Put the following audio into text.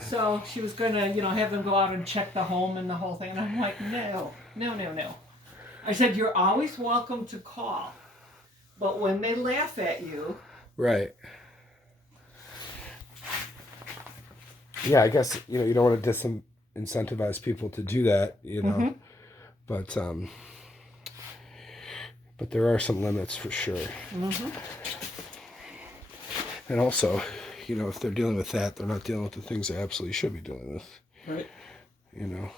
So she was gonna, have them go out and check the home and the whole thing. And I'm like, no, no, no, no. I said, you're always welcome to call. But when they laugh at you, Right. Yeah, I guess you don't want to disincentivize people to do that, but but there are some limits for sure. And also, if they're dealing with that, they're not dealing with the things they absolutely should be dealing with. right? You know.